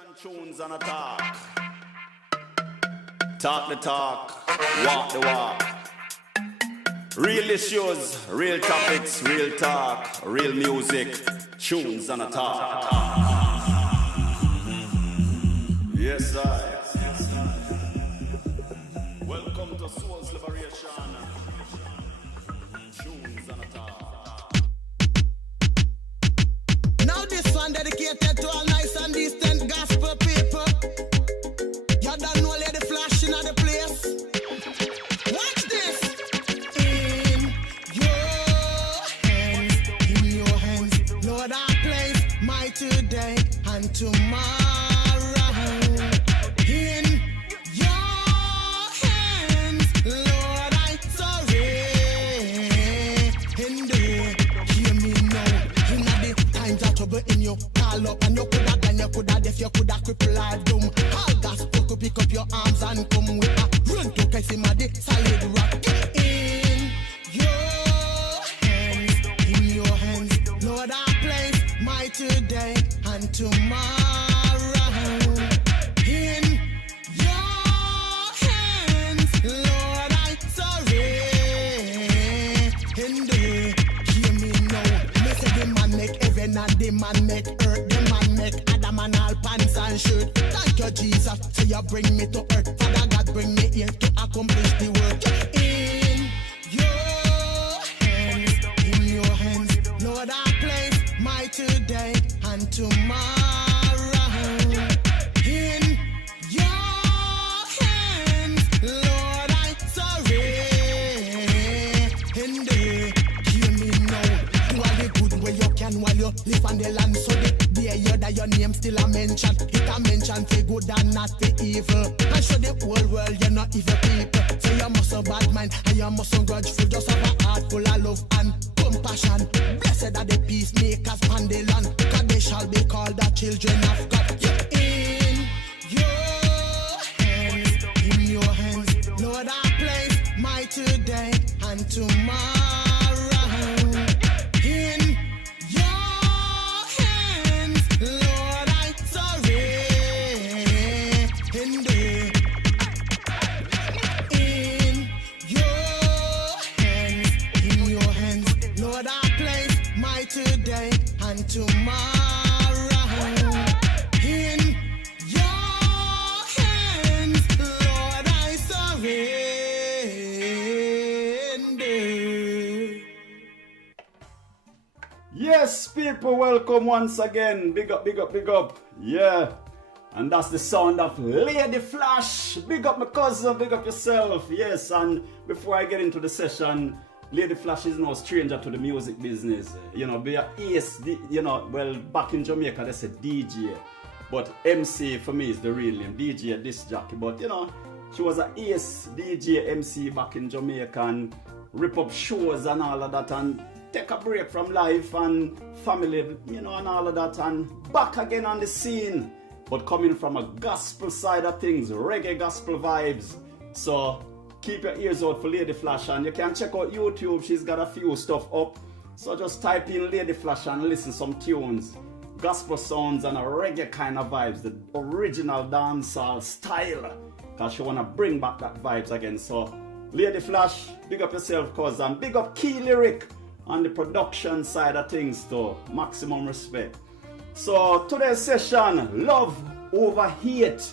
Tunes and a talk. Talk the talk, walk the walk. Real issues, real topics, real talk, real music, tunes and a talk. Yes, I. Welcome to Soul's Liberation. Tunes and a talk. Now this one dedicated to all nice and decent gospel people. You don't know the flash in the place. Watch this. In your hands, Lord, I place my today and tomorrow. In your hands, Lord, I surrender. Hear me now. In the times of trouble in you, call up and you coulda done, you coulda deaf, you coulda cripple or doom. All gospel to pick up your arms and come with a run to Kaisimadi, solid rock. In your hands, Lord, I place my today and tomorrow. In your hands, Lord, I surrender. Hear me now. Me say the man make heaven and the man make earth. The man make Adam and all pants and shirt. Thank you, Jesus, so you bring me to earth. Father God, bring me here to accomplish the work. In your hands, Lord, I place my today and tomorrow. In your hands, Lord, I surrender. Hear me now. Do all the good way you can while you live on the land. So the day you die, your name still a mention. It a mention for good and not for evil. And show the whole world you're not evil people. So you must have bad mind and you must have grudgeful. Just have a heart full of love and compassion. Blessed are the peacemakers on the land, 'cause they shall be called the children of God. In your hands, Lord, I place my today and tomorrow. In your hands, Lord, I surrender. In your hands, Lord, I place my today and tomorrow. In your hands, Lord, I surrender. Yes, people, welcome once again. Big up, big up, big up. Yeah. And that's the sound of Lady Flash. Big up my cousin, big up yourself. Yes, and before I get into the session, Lady Flash is no stranger to the music business. You know, be a ace, well, back in Jamaica they said DJ. But MC for me is the real name, DJ, disc jockey. But you know, she was an ace DJ, MC back in Jamaica and rip up shows and all of that and take a break from life and family, you know, and all of that and back again on the scene. But coming from a gospel side of things, reggae gospel vibes. So keep your ears out for Lady Flash and you can check out YouTube. She's got a few stuff up. So just type in Lady Flash and listen some tunes. Gospel sounds and a reggae kind of vibes. The original dancehall style. Because she want to bring back that vibes again. So Lady Flash, big up yourself cousin. Big up Key Lyric on the production side of things too. Maximum respect. So today's session, love over hate.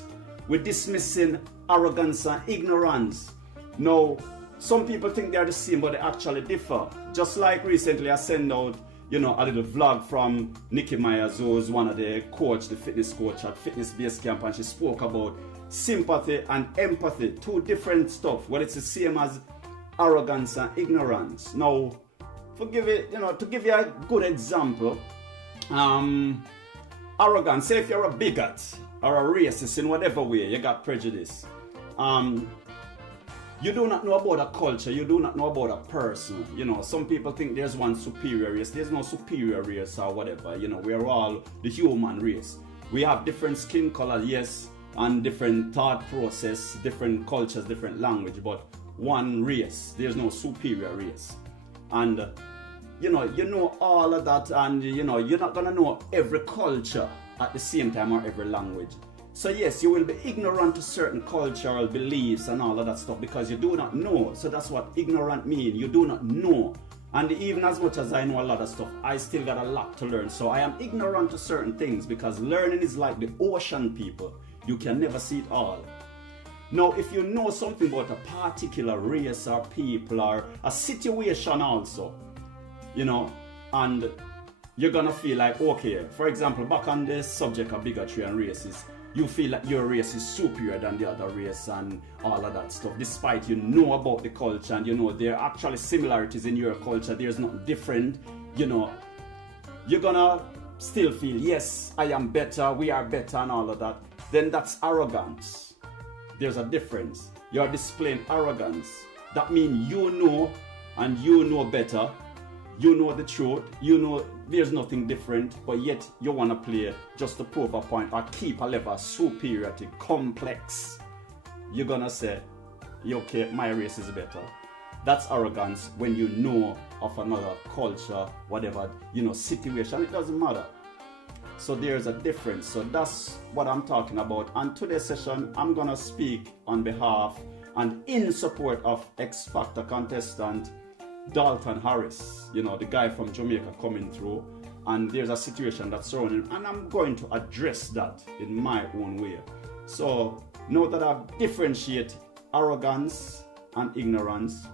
We're dismissing arrogance and ignorance. Now, some people think they're the same, but they actually differ. Just like recently I sent out, you know, a little vlog from Nikki Myers, who's one of the coach, the fitness coach at Fitness Base Camp, and she spoke about sympathy and empathy, two different stuff. Well, it's the same as arrogance and ignorance. Now, to give you a good example, arrogance, say if you're a bigot or a racist in whatever way, you got prejudice. You do not know about a culture, you do not know about a person. You know, some people think there's one superior race. There's no superior race or whatever. You know, we're all the human race. We have different skin color, yes, and different thought process, different cultures, different language, but one race. There's no superior race. And you know all of that, and you know, you're not gonna know every culture at the same time or every language. So yes, you will be ignorant to certain cultural beliefs and all of that stuff because you do not know. So that's what ignorant means. You do not know. And even as much as I know a lot of stuff, I still got a lot to learn. So I am ignorant to certain things because learning is like the ocean, people. You can never see it all. Now, if you know something about a particular race or people or a situation also, you know, and you're gonna feel like, okay, for example, back on the subject of bigotry and races, you feel like your race is superior than the other race and all of that stuff, despite you know about the culture and you know there are actually similarities in your culture, there's nothing different, you know, you're gonna still feel, yes, I am better, we are better and all of that. Then that's arrogance. There's a difference. You're displaying arrogance. That means you know and you know better. You know the truth. You know there's nothing different, but yet you want to play just to prove a point or keep a level of superiority, complex. You're going to say, okay, my race is better. That's arrogance when you know of another culture, whatever, you know, situation. It doesn't matter. So there's a difference. So that's what I'm talking about. And today's session, I'm going to speak on behalf and in support of X Factor contestant Dalton Harris, you know, the guy from Jamaica coming through. And there's a situation that's surrounding him. And I'm going to address that in my own way. So know that I've differentiated arrogance and ignorance.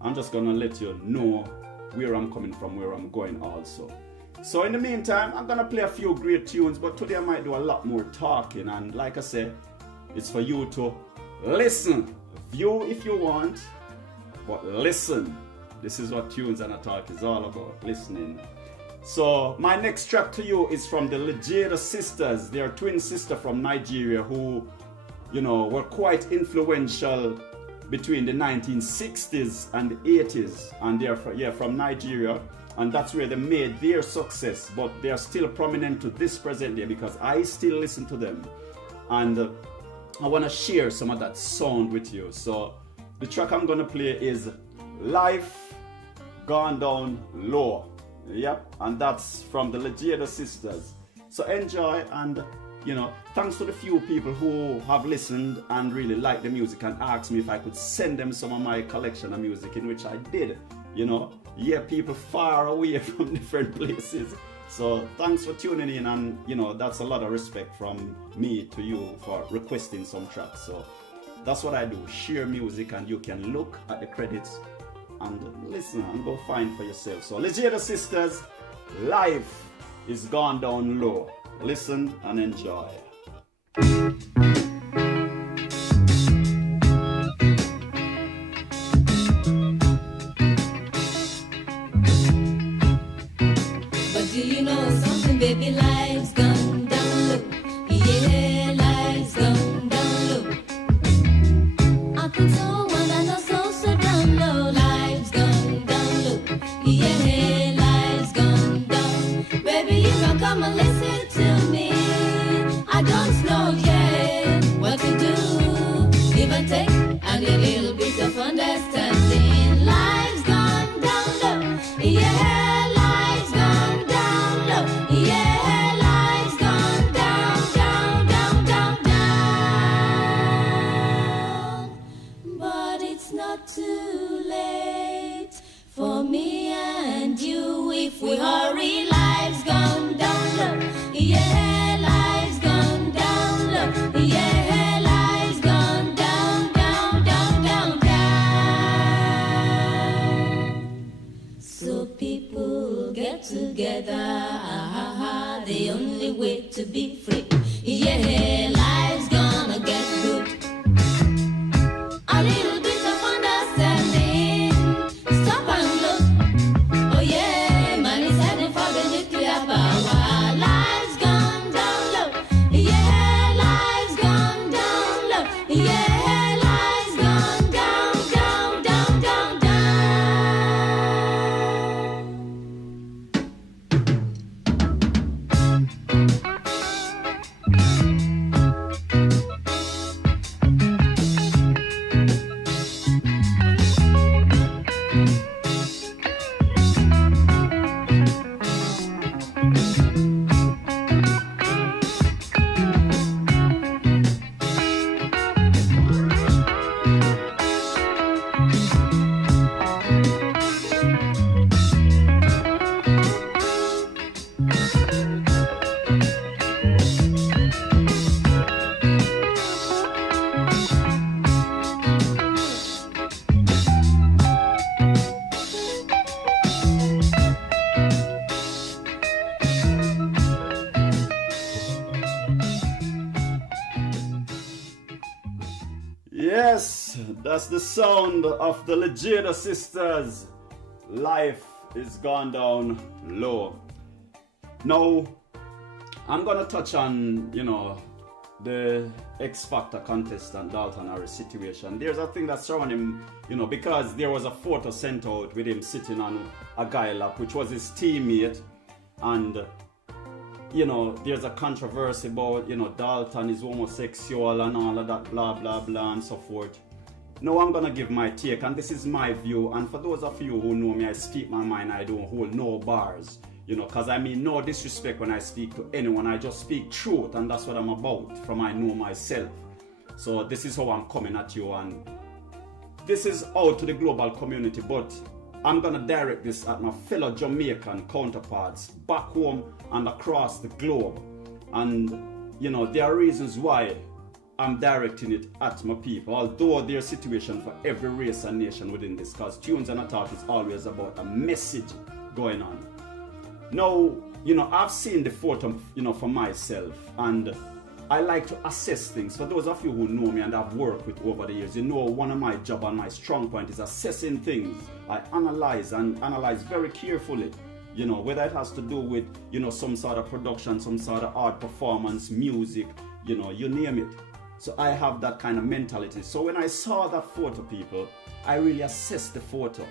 I'm just going to let you know where I'm coming from, where I'm going also. So in the meantime, I'm going to play a few great tunes, but today I might do a lot more talking. And like I said, it's for you to listen. View if you want, but listen. This is what Tunes and a Talk is all about, listening. So my next track to you is from the Lejeda sisters. They are twin sisters from Nigeria who, you know, were quite influential between the 1960s and the 80s. And they're from Nigeria. And that's where they made their success, but they are still prominent to this present day because I still listen to them. And I want to share some of that sound with you. So the track I'm going to play is Life Gone Down Low. Yep, and that's from the Lejeda sisters. So enjoy, and you know, thanks to the few people who have listened and really liked the music and asked me if I could send them some of my collection of music, in which I did. You know, yeah, people far away from different places. So thanks for tuning in, and you know, that's a lot of respect from me to you for requesting some tracks. So that's what I do, share music, and you can look at the credits and listen and go find for yourself. So let's hear the sisters, Life is Gone Down Low. Listen and enjoy. Baby, life's gone down low. Yeah, life's gone down low. I feel so one and so down low. Life's gone down low. Yeah, life's gone down. Baby, you can come and listen to me. I don't know yet what to do. Give and take and a little bit of understanding. Life's gone down low. Yeah. Too late for me and you if we hurry. Life's gone down low. Yeah, life's gone down low. Yeah, life's gone down, down, down, down, down. So people get together. The only way to be free. Yeah, life's gonna get good. A little bit of understanding. Stop and look. Oh yeah, man is heading for the nuclear power. Life's gone down low. Yeah, life's gone down low. Yeah, life's gone down, down, down, down, down. Yes, that's the sound of the Legida sisters. Life is gone down low. Now, I'm gonna touch on, the X Factor contestant Dalton Harris situation. There's a thing that's surrounding him, because there was a photo sent out with him sitting on a guy lap, which was his teammate, and there's a controversy about, Dalton is homosexual and all of that, blah, blah, blah, and so forth. Now I'm gonna give my take, and this is my view, and for those of you who know me, I speak my mind, I don't hold no bars, because I mean no disrespect when I speak to anyone, I just speak truth, and that's what I'm about, from I know myself. So this is how I'm coming at you, and this is out to the global community, but I'm gonna direct this at my fellow Jamaican counterparts back home and across the globe. And there are reasons why I'm directing it at my people, although there's a situation for every race and nation within this, because Tunes and Attack is always about a message going on. Now, I've seen the photo, for myself, and I like to assess things. For those of you who know me and I've worked with over the years, one of my job and my strong point is assessing things. I analyze very carefully, whether it has to do with, some sort of production, some sort of art performance, music, you name it. So I have that kind of mentality. So when I saw that photo, people, I really assessed the photo.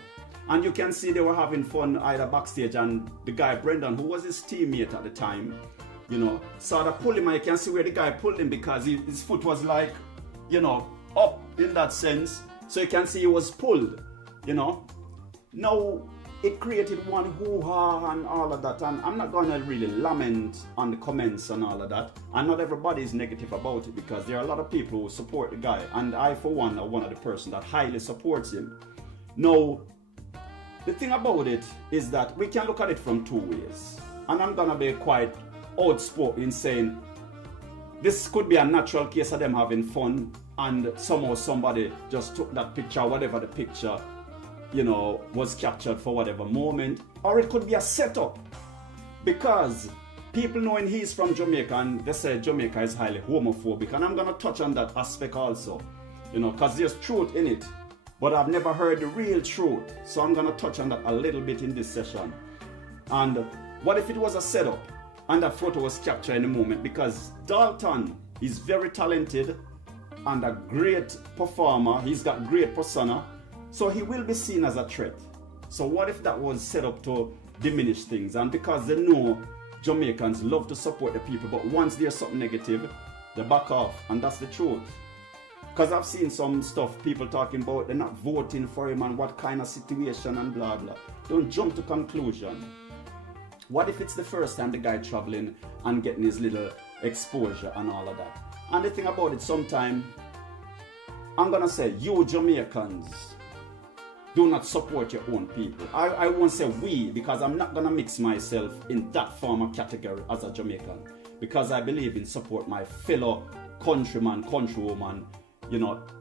And you can see they were having fun either backstage, and the guy Brendan, who was his teammate at the time, sort of pulled him, and you can see where the guy pulled him because his foot was like, up in that sense. So you can see he was pulled, Now, it created one hoo-ha and all of that, and I'm not going to really lament on the comments and all of that, and not everybody is negative about it, because there are a lot of people who support the guy, and I, for one, are one of the person that highly supports him. Now, the thing about it is that we can look at it from two ways, and I'm going to be quite outspoken in saying this could be a natural case of them having fun, and somehow somebody just took that picture, whatever the picture was captured for whatever moment, or it could be a setup, because people knowing he's from Jamaica, and they say Jamaica is highly homophobic, and I'm going to touch on that aspect also, because there's truth in it, but I've never heard the real truth, so I'm going to touch on that a little bit in this session. And what if it was a setup and that photo was captured in the moment? Because Dalton is very talented and a great performer, he's got great persona, so he will be seen as a threat. So what if that was set up to diminish things? And because they know Jamaicans love to support the people, but once there's something negative, they back off, and that's the truth. Because I've seen some stuff, people talking about they're not voting for him and what kind of situation and blah blah. Don't jump to conclusion. What if it's the first time the guy traveling and getting his little exposure and all of that? And the thing about it, sometimes, I'm gonna say, you Jamaicans do not support your own people. I won't say we, because I'm not gonna mix myself in that former category as a Jamaican, because I believe in support my fellow countryman, countrywoman,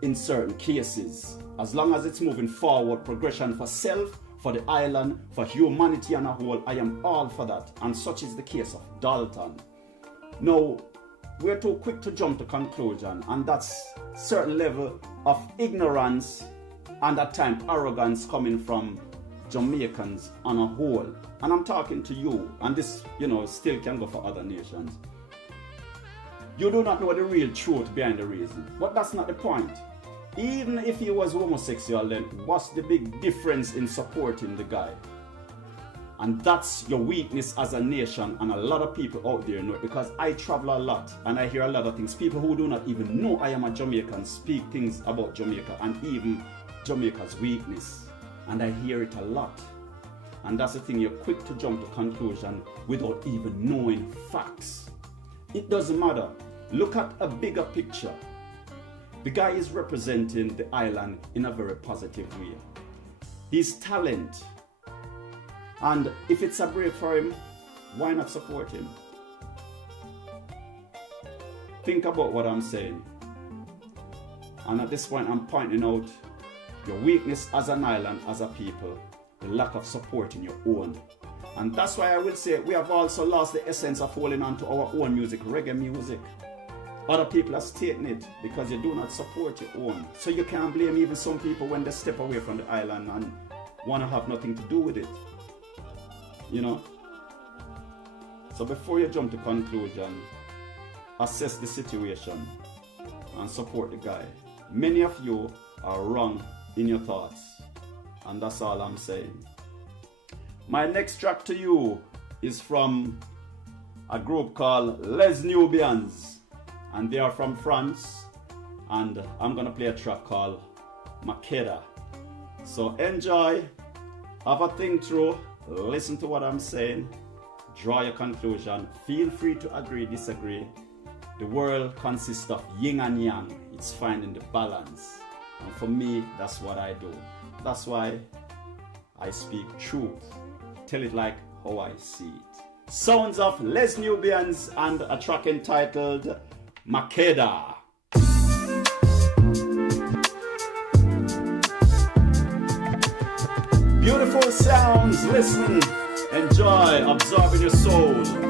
in certain cases. As long as it's moving forward, progression for self, for the island, for humanity on a whole, I am all for that. And such is the case of Dalton. Now, we're too quick to jump to conclusion, and that's certain level of ignorance and at times arrogance coming from Jamaicans on a whole. And I'm talking to you, and this, still can go for other nations. You do not know the real truth behind the reason, but that's not the point. Even if he was homosexual, then what's the big difference in supporting the guy? And that's your weakness as a nation, and a lot of people out there know it, because I travel a lot and I hear a lot of things. People who do not even know I am a Jamaican speak things about Jamaica and even Jamaica's weakness, and I hear it a lot. And that's the thing, you're quick to jump to conclusion without even knowing facts. It doesn't matter. Look at a bigger picture. The guy is representing the island in a very positive way. His talent. And if it's a break for him, why not support him? Think about what I'm saying. And at this point, I'm pointing out your weakness as an island, as a people, the lack of support in your own. And that's why I will say we have also lost the essence of holding on to our own music, reggae music. Other people are stating it because you do not support your own. So you can't blame even some people when they step away from the island and want to have nothing to do with it. You know? So before you jump to conclusion, assess the situation and support the guy. Many of you are wrong in your thoughts, and that's all I'm saying. My next track to you is from a group called Les Nubians, and they are from France, and I'm gonna play a track called Makeda. So enjoy, have a think through, listen to what I'm saying, draw your conclusion. Feel free to agree, disagree. The world consists of yin and yang. It's finding the balance. And for me, that's what I do. That's why I speak truth. Tell it like how I see it. Sounds of Les Nubians and a track entitled Makeda. Beautiful sounds, listen, enjoy, absorb in your soul.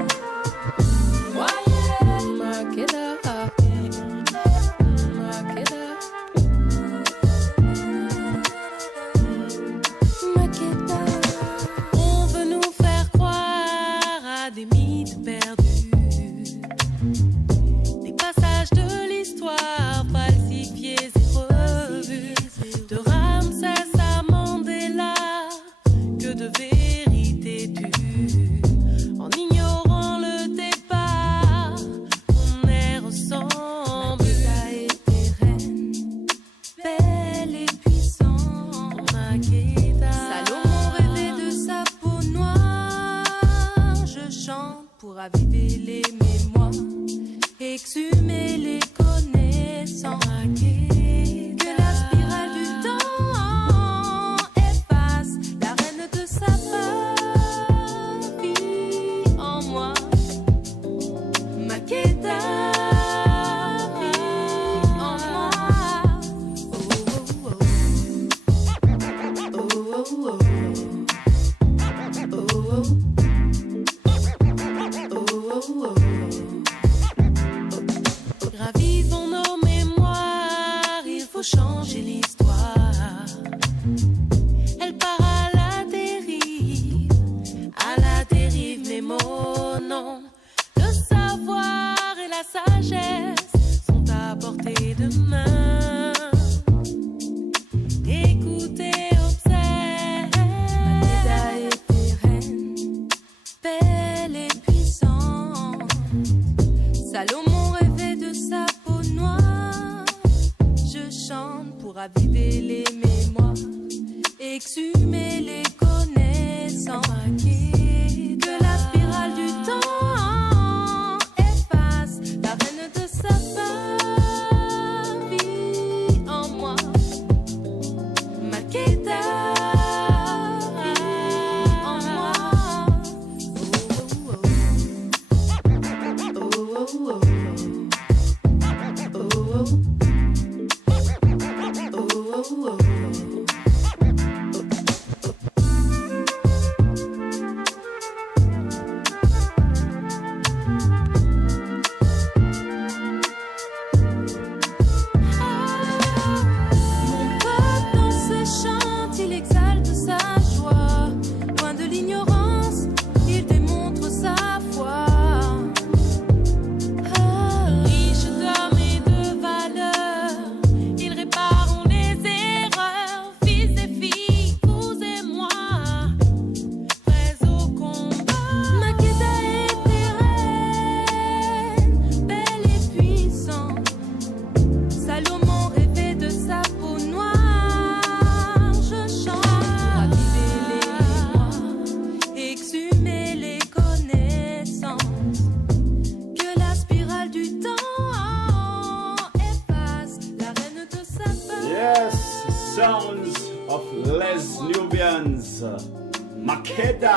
Makeda.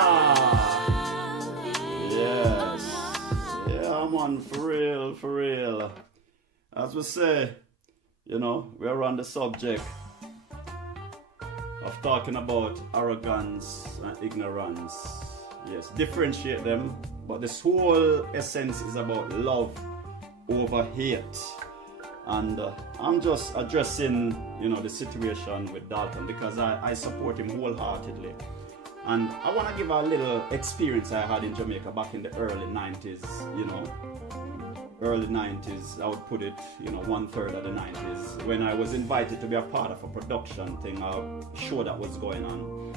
Yes. Yeah, man, for real. As we say, you know, we're on the subject of talking about arrogance and ignorance. Yes, differentiate them, but this whole essence is about love over hate. And I'm just addressing, the situation with Dalton because I support him wholeheartedly. And I want to give a little experience I had in Jamaica back in the early 90s, early 90s, I would put it, 1/3 of the 90s, when I was invited to be a part of a production thing, a show that was going on.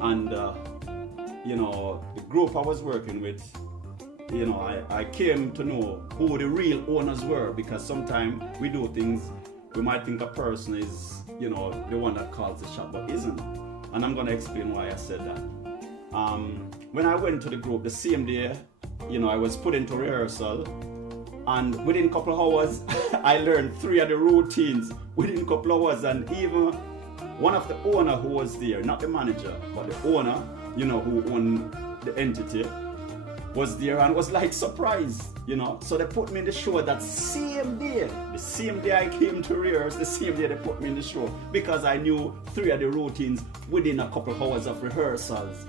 And, the group I was working with, I came to know who the real owners were, because sometimes we do things, we might think a person is, the one that calls the shot, but isn't. And I'm going to explain why I said that. When I went to the group the same day, I was put into rehearsal, and within a couple of hours, I learned 3 of the routines within a couple of hours, and even one of the owner who was there, not the manager, but the owner, who owned the entity, was there and was like surprised, So they put me in the show that same day. The same day I came to rehearse, the same day they put me in the show, because I knew 3 of the routines within a couple of hours of rehearsals,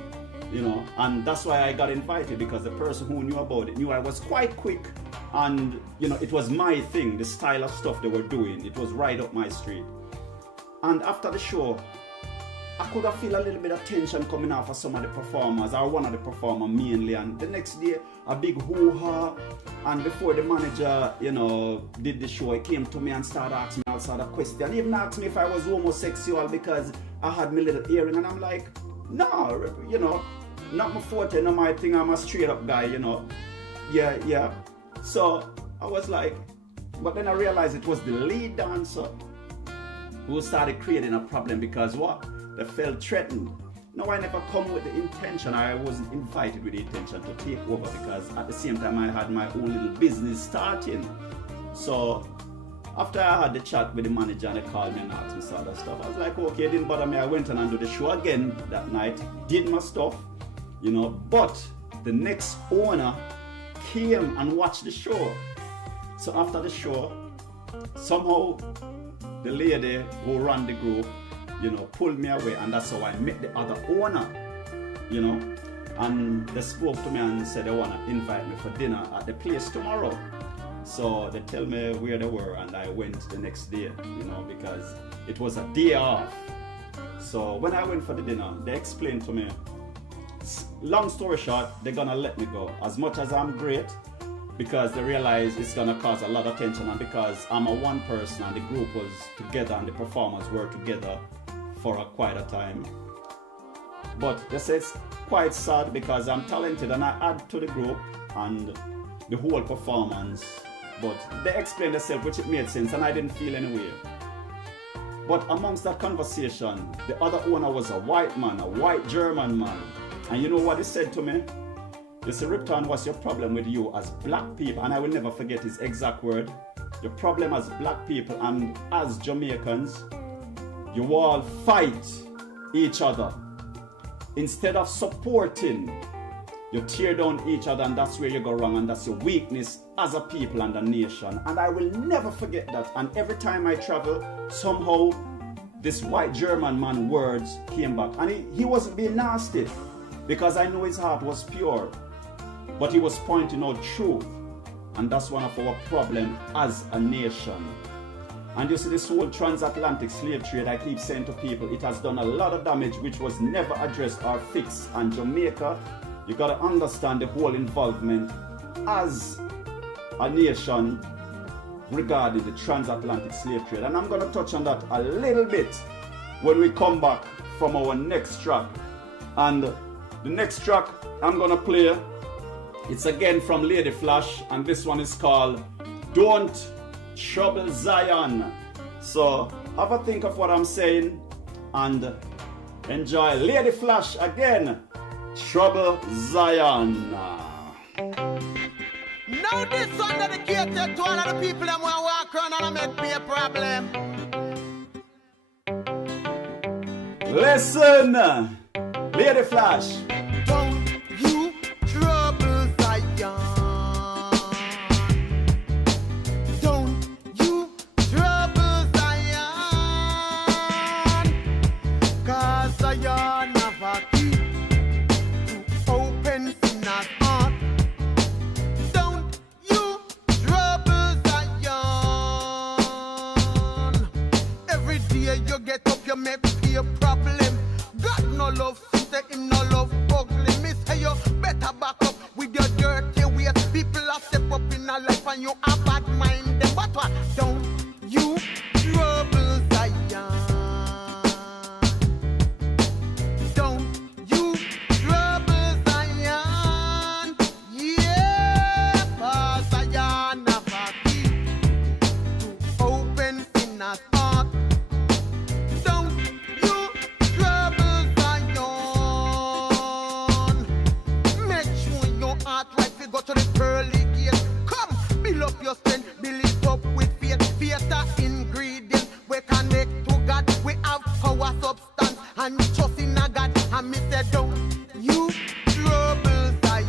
And that's why I got invited, because the person who knew about it knew I was quite quick, and it was my thing, the style of stuff they were doing. It was right up my street. And after the show, I could have feel a little bit of tension coming off of some of the performers, or one of the performers mainly. And the next day, a big hoo-ha. And before the manager, did the show, he came to me and started asking me all sort of questions. He even asked me if I was homosexual because I had my little earring. And I'm like, no, not my forte, not my thing. I'm a straight up guy, Yeah. So I was like, but then I realized it was the lead dancer who started creating a problem, because what? They felt threatened. No, I never come with the intention. I wasn't invited with the intention to take over, because at the same time I had my own little business starting. So after I had the chat with the manager and they called me and asked me some other stuff, I was like, okay, it didn't bother me. I went on and did the show again that night, did my stuff, but the next owner came and watched the show. So after the show, somehow the lady who ran the group, pulled me away, and that's how I met the other owner, and they spoke to me and said they want to invite me for dinner at the place tomorrow. So they tell me where they were, and I went the next day, because it was a day off. So when I went for the dinner, they explained to me, long story short, they're gonna let me go. As much as I'm great, because they realize it's gonna cause a lot of tension, and because I'm a one person and the group was together and the performers were together for quite a time. But they say it's quite sad because I'm talented and I add to the group and the whole performance. But they explained themselves, which it made sense, and I didn't feel any way. But amongst that conversation, the other owner was a white man, a white German man. And you know what he said to me? You see, Ripton, what's your problem with you as black people? And I will never forget his exact word. Your problem as black people and as Jamaicans, you all fight each other. Instead of supporting, you tear down each other, and that's where you go wrong, and that's your weakness as a people and a nation. And I will never forget that. And every time I travel, somehow this white German man words came back. And he wasn't being nasty, because I know his heart was pure. But he was pointing out truth. And that's one of our problems as a nation. And you see, this whole transatlantic slave trade, I keep saying to people, it has done a lot of damage which was never addressed or fixed. And Jamaica, you got to understand the whole involvement as a nation regarding the transatlantic slave trade. And I'm going to touch on that a little bit when we come back from our next track. And the next track I'm going to play, it's again from Lady Flash, and this one is called Don't Trouble Zion. So have a think of what I'm saying and enjoy Lady Flash again, Trouble Zion. Now this one dedicated to all of the people that want to walk around and make me a problem. Listen, Lady Flash. Don't you trouble Zion. Don't you trouble Zion. 'Cause Zion have a key to open sinners' heart. Don't you trouble Zion. day you get up, you make me a problem. God no love, say him no love ugly. Me say you better back up with your dirty ways. People are step up in a life and you a bad mind them. But what don't you trouble Zion? Don't you trouble Zion? Yeah, for Zion have a key to open sinners' heart. Don't you trouble Zion? Make sure your heart right to go to the pearly gate. Come, build up your strength, build it up with faith. Faith are ingredients we connect to God. We have power, substance, and trust in a God. And me say, don't you trouble Zion.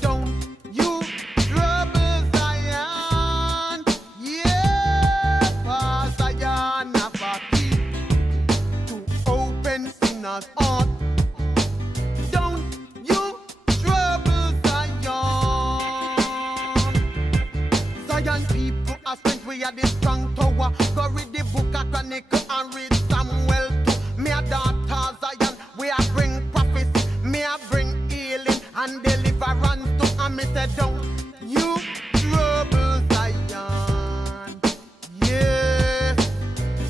Don't you trouble Zion. Yeah, for Zion have a key to open sinners' heart. Don't you trouble Zion. Zion people are strength, we are the strong tower. Go read the book of Chronicle and read Samuel too. Me a daughter Zion, we are bring prophecy. Me a bring healing and deliverance too. And me say, don't you trouble Zion. Yes,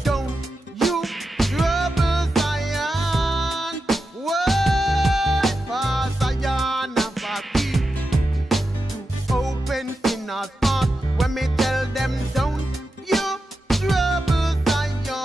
don't you trouble Zion. Word for Zion have a key to open sinners' heart. When me tell them, don't you trouble Zion.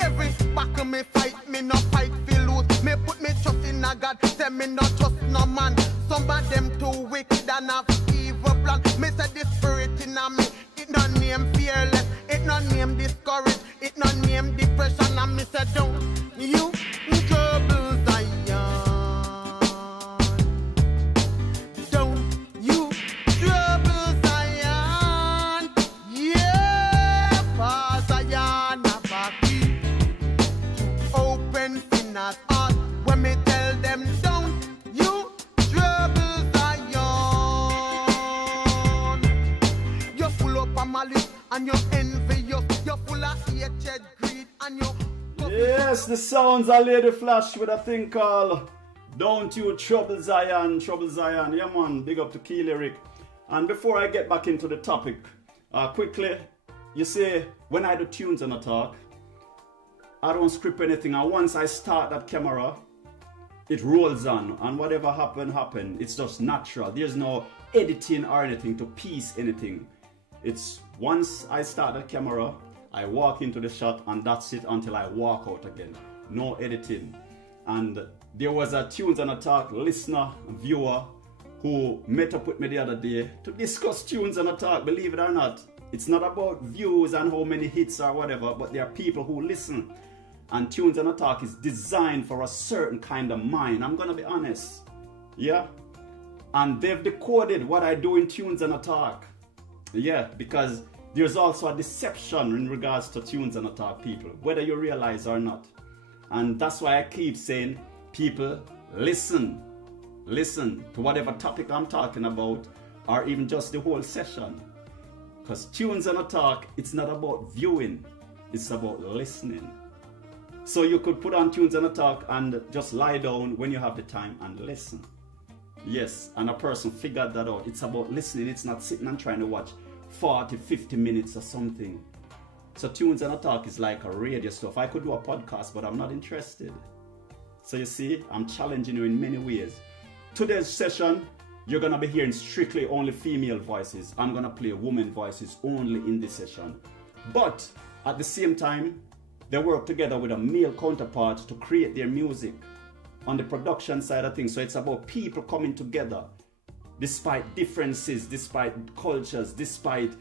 Every back of me fight, me no fight fi lose. Me put me trust in a God, say me no trust no man. Some of them too wicked and have evil plan. Me say the spirit in a me, it no name fearless, it no name discouraged, it no name depression. And me say, don't you trouble Zion. Don't you trouble Zion. Yeah, for Zion have a key to open sinners' heart. When me tell them, don't you trouble Zion. You're full of malice and you're envious. You're full of hatred, greed, and you're Yes, the sounds are Lady Flash with a thing called Don't You Trouble Zion, Trouble Zion. Yeah man, big up to Key Lyric. And before I get back into the topic, quickly, you see, when I do tunes and a talk, I don't script anything. And once I start that camera, it rolls on. And whatever happen. It's just natural. There's no editing or anything to piece anything. It's once I start the camera, I walk into the shot and that's it until I walk out again. No editing. And there was a Tunes and a Talk listener, viewer, who met up with me the other day to discuss Tunes and a Talk. Believe it or not, it's not about views and how many hits or whatever, but there are people who listen. And Tunes and a Talk is designed for a certain kind of mind. I'm gonna be honest. Yeah? And they've decoded what I do in Tunes and a Talk. Yeah, because there's also a deception in regards to Tunes and a Talk people, whether you realize or not. And that's why I keep saying, people, listen to whatever topic I'm talking about, or even just the whole session. Because Tunes and a Talk, it's not about viewing, it's about listening. So you could put on Tunes and a Talk and just lie down when you have the time and listen. Yes, and a person figured that out. It's about listening, it's not sitting and trying to watch 40, 50 minutes or something. So Tunes and a Talk is like a radio stuff. I could do a podcast, but I'm not interested. So you see, I'm challenging you in many ways. Today's session, you're gonna be hearing strictly only female voices. I'm gonna play women voices only in this session. But at the same time, they work together with a male counterpart to create their music on the production side of things. So it's about people coming together despite differences, despite cultures, despite,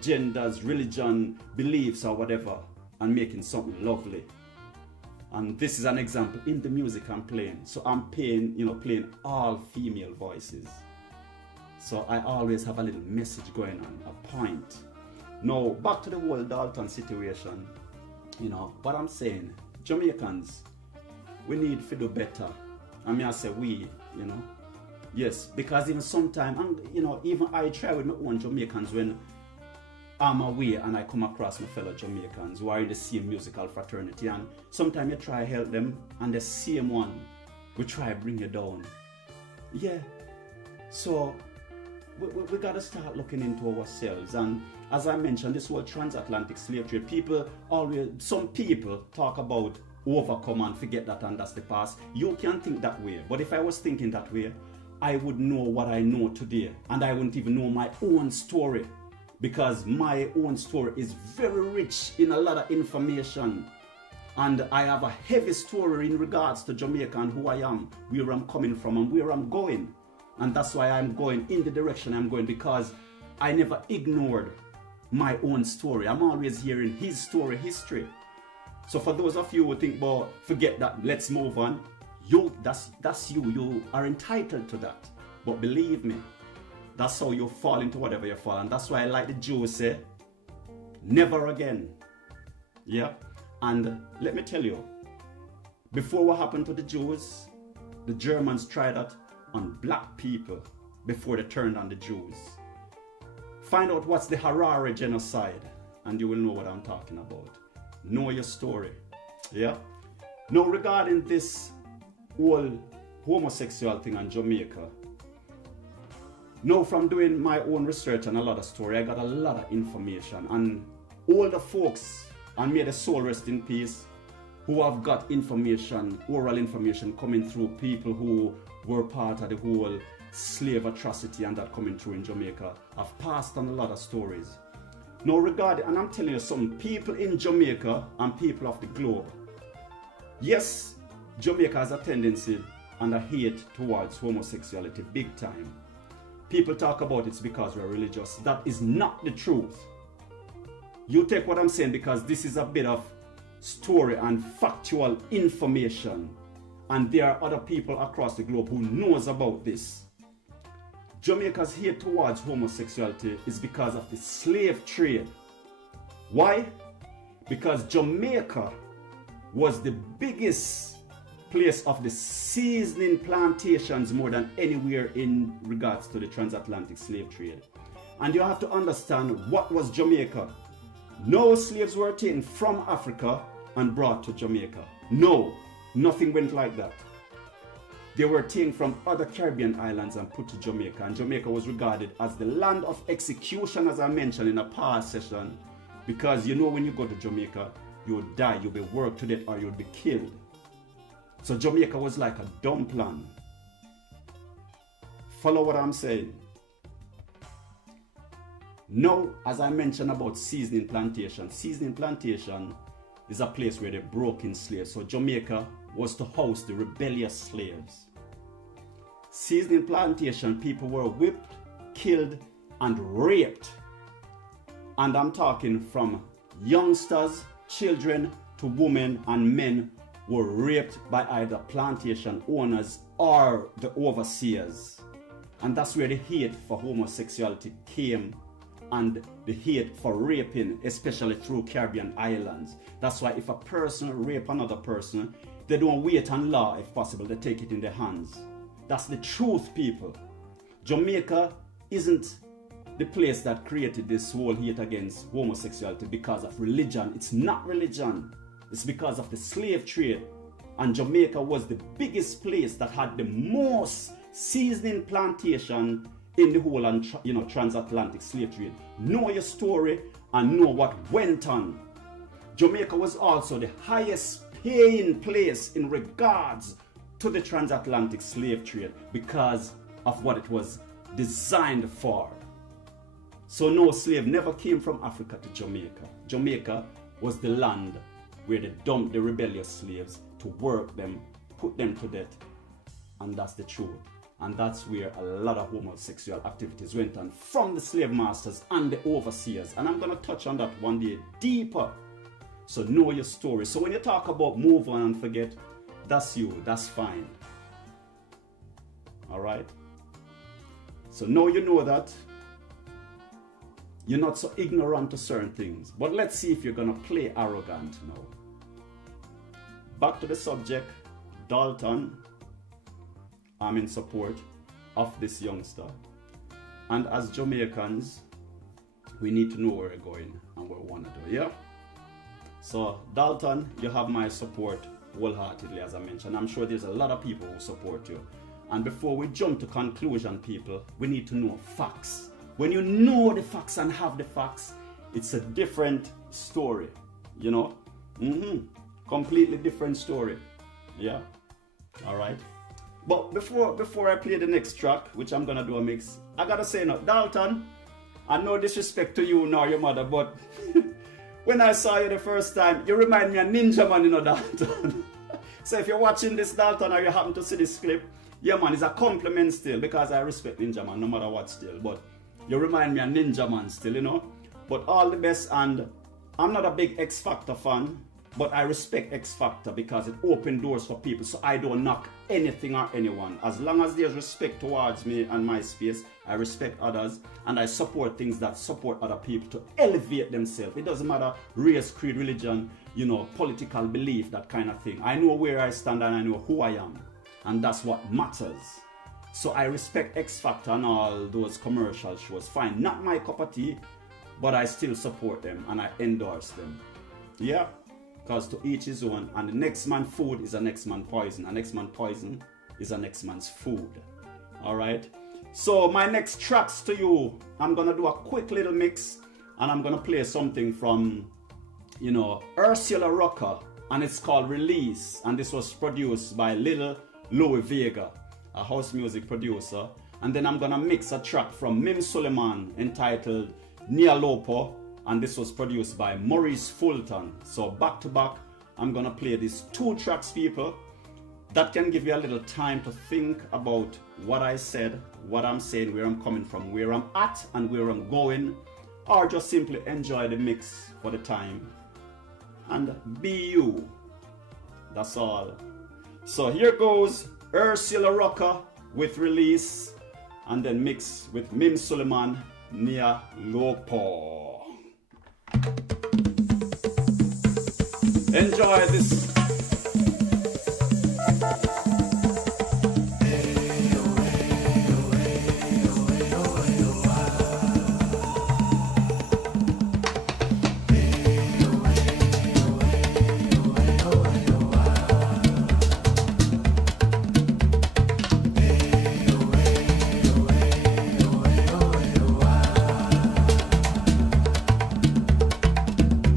genders, religion, beliefs or whatever, and making something lovely. And this is an example in the music I'm playing. So I'm playing all female voices. So I always have a little message going on, a point. Now, back to the whole Dalton situation. What I'm saying, Jamaicans, we need to do better. I mean, I say we, Yes, because even sometimes, and you know, even I try with my own Jamaicans when I'm away and I come across my fellow Jamaicans who are in the same musical fraternity, and sometimes you try to help them and the same one will try to bring you down. Yeah. So we gotta start looking into ourselves. And as I mentioned, this whole transatlantic slave trade, some people talk about overcome and forget that and that's the past. You can think that way, but if I was thinking that way, I would know what I know today, and I wouldn't even know my own story, because my own story is very rich in a lot of information, and I have a heavy story in regards to Jamaica and who I am, where I'm coming from and where I'm going. And that's why I'm going in the direction I'm going, because I never ignored my own story. I'm always hearing his story, history. So for those of you who think, well, forget that, let's move on. That's you. You are entitled to that. But believe me, that's how you fall into whatever you fall. And that's why I like the Jews say, never again. Yeah. And let me tell you, before what happened to the Jews, the Germans tried that on black people before they turned on the Jews. Find out what's the Harare genocide and you will know what I'm talking about. Know your story. Yeah. Now regarding this whole homosexual thing in Jamaica, now from doing my own research and a lot of story, I got a lot of information, and all the folks, and may the soul rest in peace, who have got information, oral information coming through, people who were part of the whole slave atrocity and that coming through in Jamaica, have passed on a lot of stories. Now regarding, and I'm telling you some people in Jamaica and people of the globe, yes, Jamaica has a tendency and a hate towards homosexuality big time. People talk about it's because we're religious. That is not the truth. You take what I'm saying because this is a bit of story and factual information, and there are other people across the globe who knows about this. Jamaica's hate towards homosexuality is because of the slave trade. Why? Because Jamaica was the biggest place of the seasoning plantations more than anywhere in regards to the transatlantic slave trade. And you have to understand, what was Jamaica? No slaves were taken from Africa and brought to Jamaica. No, nothing went like that. They were taken from other Caribbean islands and put to Jamaica. And Jamaica was regarded as the land of execution, as I mentioned in a past session. Because you know, when you go to Jamaica, you would die, you'll be worked to death, or you'll be killed. So Jamaica was like a dumb plan. Follow what I'm saying. Now, as I mentioned about seasoning plantation is a place where they broke in slaves. So Jamaica was to house the rebellious slaves. Seasoning plantation, people were whipped, killed, and raped. And I'm talking from youngsters, children, to women and men were raped by either plantation owners or the overseers. And that's where the hate for homosexuality came, and the hate for raping, especially through Caribbean islands. That's why if a person rape another person, they don't wait on law. If possible, they take it in their hands. That's the truth, people. Jamaica isn't the place that created this whole hate against homosexuality because of religion. It's not religion. It's because of the slave trade. And Jamaica was the biggest place that had the most seasoning plantation in the whole transatlantic slave trade. Know your story and know what went on. Jamaica was also the highest paying place in regards to the transatlantic slave trade because of what it was designed for. So no slave never came from Africa to Jamaica. Jamaica was the land where they dumped the rebellious slaves to work them, put them to death. And that's the truth. And that's where a lot of homosexual activities went on from the slave masters and the overseers. And I'm going to touch on that one day deeper. So know your story. So when you talk about move on and forget, that's you, that's fine. All right? So now you know that you're not so ignorant to certain things. But let's see if you're going to play arrogant now. Back to the subject, Dalton, I'm in support of this youngster. And as Jamaicans, we need to know where we're going and what we want to do, yeah? So, Dalton, you have my support wholeheartedly, as I mentioned. I'm sure there's a lot of people who support you. And before we jump to conclusion, people, we need to know facts. When you know the facts and have the facts, it's a different story, you know? Completely different story, yeah? All right. But before I play the next track, which I'm gonna do a mix, I gotta say no, Dalton, I no disrespect to you nor your mother, but when I saw you the first time, you remind me of Ninja Man, you know, Dalton. So if you're watching this, Dalton, or you happen to see this clip, yeah, man, it's a compliment still, because I respect Ninja Man no matter what still. But you remind me of Ninja Man still, you know. But all the best, and I'm not a big X Factor fan, but I respect X Factor because it opened doors for people, so I don't knock anything or anyone. As long as there's respect towards me and my space, I respect others, and I support things that support other people to elevate themselves. It doesn't matter race, creed, religion, you know, political belief, that kind of thing. I know where I stand and I know who I am, and that's what matters. So I respect X Factor and all those commercial shows. Fine, not my cup of tea, but I still support them and I endorse them. Yeah? Because to each his own, and the next man's food is a next man's poison. A next man's poison is a next man's food. Alright? So my next tracks to you, I'm gonna do a quick little mix, and I'm gonna play something from, you know, Ursula Rucker, and it's called Release, and this was produced by Little Louis Vega, a house music producer. And then I'm gonna mix a track from Mim Suleiman entitled Nia Lopo, and this was produced by Maurice Fulton. So back to back, I'm gonna play these two tracks, people. That can give you a little time to think about what I said, what I'm saying, where I'm coming from, where I'm at and where I'm going, or just simply enjoy the mix for the time and be you. That's all. So here goes Ursula Rucker with Release, and then mix with Mim Suleiman, Nia Lopo. Enjoy this.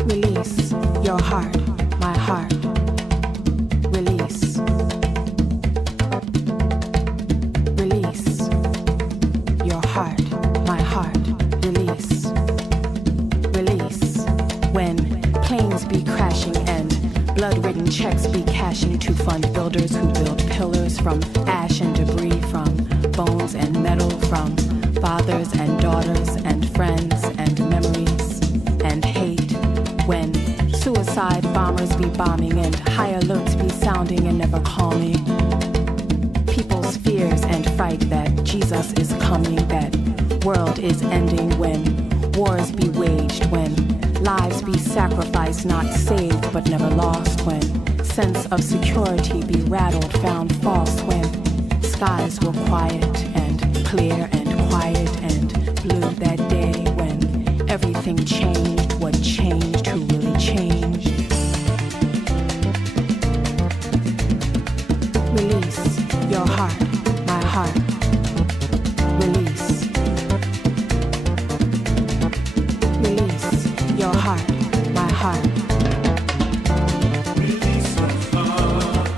Release your heart, my heart. Release. Release your heart, my heart. Release. Release. When planes be crashing and blood-ridden checks be cashing to fund builders who build pillars from ash and debris, from bones and metal, from fathers and daughters and friends and memories and hate. When suicide bombers be bombing and high alerts be sounding and never calming. People's fears and fright that Jesus is coming, that world is ending. When wars be waged, when lives be sacrificed, not saved but never lost. When sense of security be rattled, found false. When skies were quiet and clear and quiet and blue that day. When everything changed, what changed, who really changed. Release your heart, my heart. Release. Release your heart, my heart. Release your heart.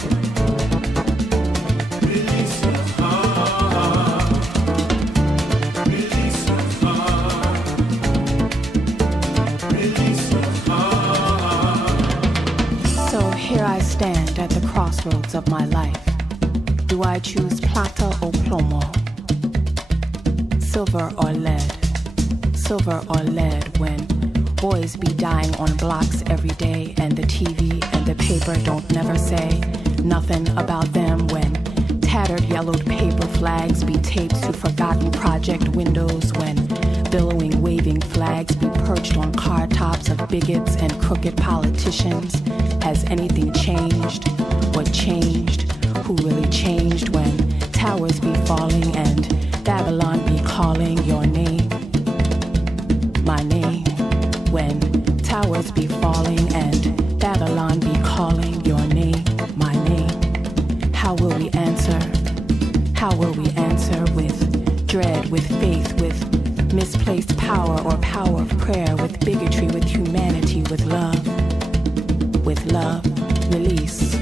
Release your heart. Release your heart. Release your heart. So here I stand at the crossroads of my life. Do I choose plata or plomo? Silver or lead? Silver or lead, when boys be dying on blocks every day and the TV and the paper don't never say nothing about them. When tattered yellowed paper flags be taped to forgotten project windows. When billowing waving flags be perched on car tops of bigots and crooked politicians. Has anything changed? What changed? Who really changed? When towers be falling and Babylon be calling your name, my name. When towers be falling and Babylon be calling your name, my name. How will we answer? How will we answer with dread, with faith, with misplaced power or power of prayer, with bigotry, with humanity, with love? With love, release.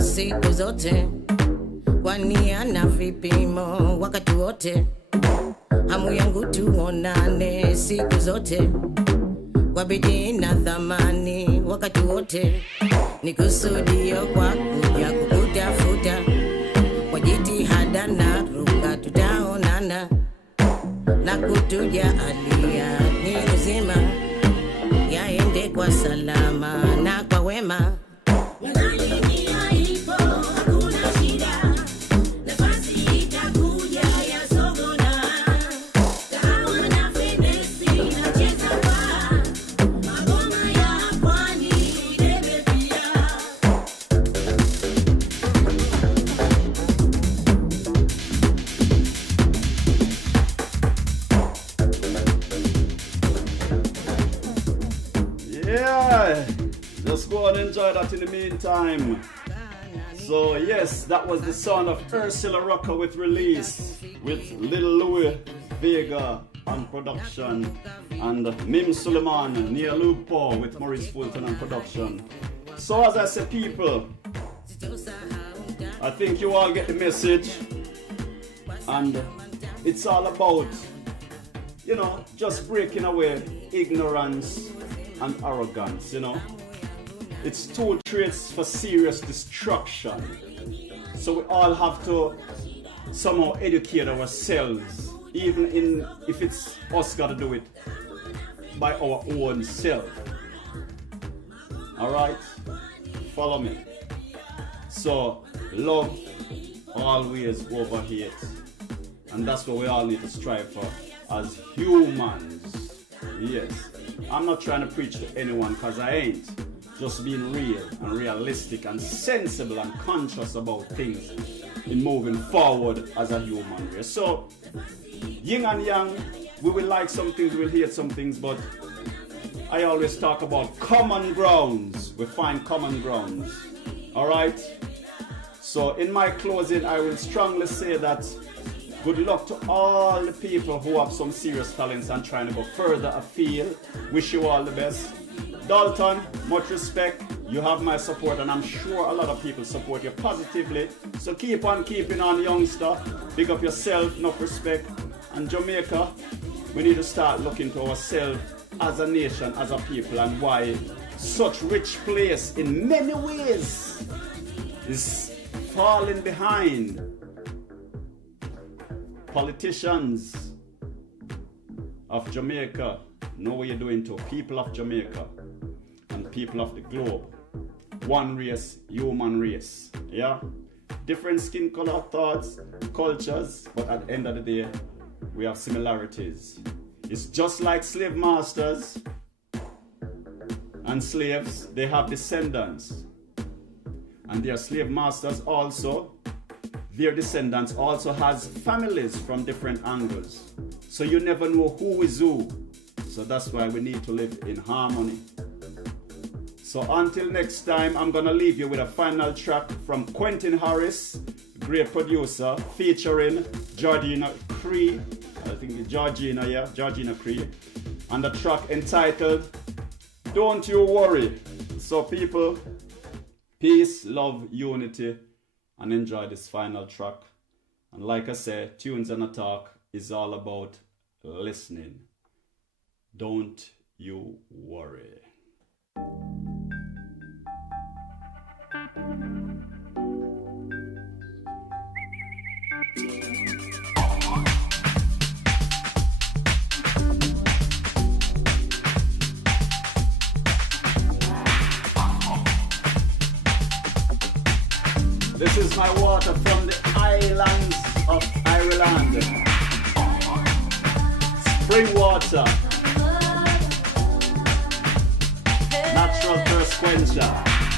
Siku zote waniana vipimo wakati wote, hamu yangu tuonane siku zote kwa bidii na thamani wakati wote, ni kusudio kwa kuja kukutafuta kwa jitihada na ruka, tutaonana na kutujalia ni uzima yaende kwa salama na kwa wema. Enjoy that in the meantime. So yes, that was the sound of Ursula Rucker with Release, with Little Louis Vega on production, and Mim Suleiman, Nia Lupo with Maurice Fulton on production. So as I say, people, I think you all get the message, and it's all about, you know, just breaking away ignorance and arrogance, you know. It's two traits for serious destruction. So we all have to somehow educate ourselves, even if it's us gotta do it by our own self. Alright? Follow me. So love always over hate. And that's what we all need to strive for as humans. Yes. I'm not trying to preach to anyone because I ain't. Just being real and realistic and sensible and conscious about things in moving forward as a human race. So, yin and yang, we will like some things, we will hate some things, but I always talk about common grounds. We find common grounds. Alright? So, in my closing, I will strongly say that good luck to all the people who have some serious talents and trying to go further afield. Wish you all the best. Dalton, much respect. You have my support, and I'm sure a lot of people support you positively. So keep on keeping on, youngster. Big up yourself, enough respect. And Jamaica, we need to start looking to ourselves as a nation, as a people, and why such rich place in many ways is falling behind politicians, of Jamaica, know what you're doing to people of Jamaica and people of the globe. One race, human race. Yeah? Different skin color, thoughts, cultures, but at the end of the day, we have similarities. It's just like slave masters and slaves, they have descendants. And their slave masters also, their descendants also has families from different angles. So you never know who is who. So that's why we need to live in harmony. So until next time, I'm gonna leave you with a final track from Dalton Harris, great producer, featuring Georgina Cree. I think it's Georgina Cree. And the track entitled Don't You Worry. So people, peace, love, unity, and enjoy this final track. And like I said, Tunes and a Talk is all about listening. Don't you worry. This is my water from the islands of Ireland. Spring water. Natural thirst quencher.